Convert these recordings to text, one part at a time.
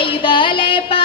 செய்தலே ப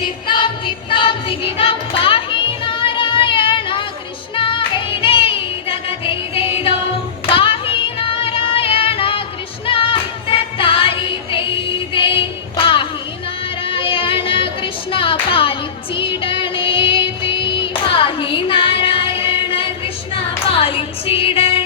ചിത്താം ചിത്താം ചികിതാം പാഹി നാരായണ കൃഷ്ണ തൈതൈതോ പാഹി നാരായണ കൃഷ്ണ താരി തൈതേ പാഹി നാരായണ കൃഷ്ണ പാലിച്ചിടണേ. പാഹി നാരായണ കൃഷ്ണ പാലിച്ചിടണേ.